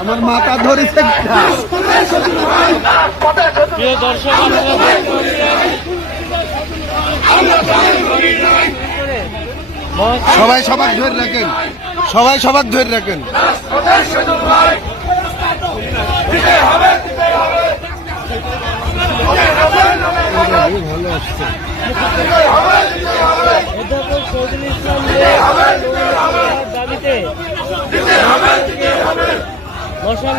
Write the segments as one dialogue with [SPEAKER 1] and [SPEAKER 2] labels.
[SPEAKER 1] আমার মাথা ধরেছে
[SPEAKER 2] প্রিয় দর্শক
[SPEAKER 1] সবাই সবাক ধরে রাখেন। সবাই সবাক ধরে রাখেন।
[SPEAKER 2] অধ্যাপক শহীদুল ইসলাম দাবিতে মশাল।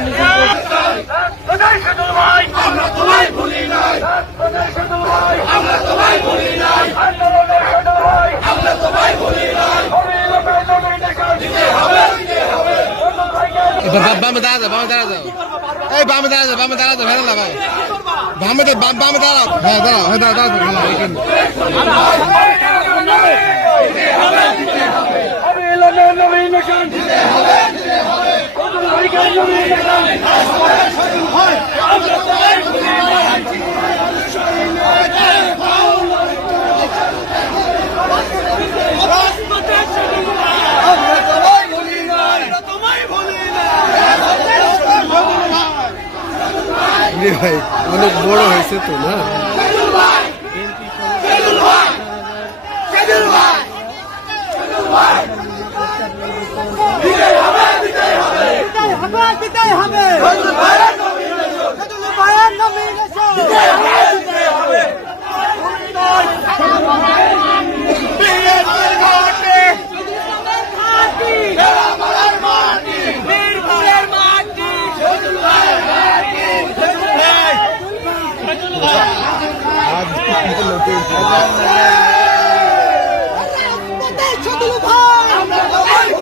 [SPEAKER 1] বামে দাঁড়া যাও বামে দাঁড়া যাও এই বামে দাঁড়া যাও বামে দাঁড়া যাও ভাই বামে বামে দাঁড়াও। হ্যাঁ দাঁড়াও হ্যাঁ দাঁড়াও দাঁড়াও ভাই অনেক বড় হয়েছে তো না? রাজনীতি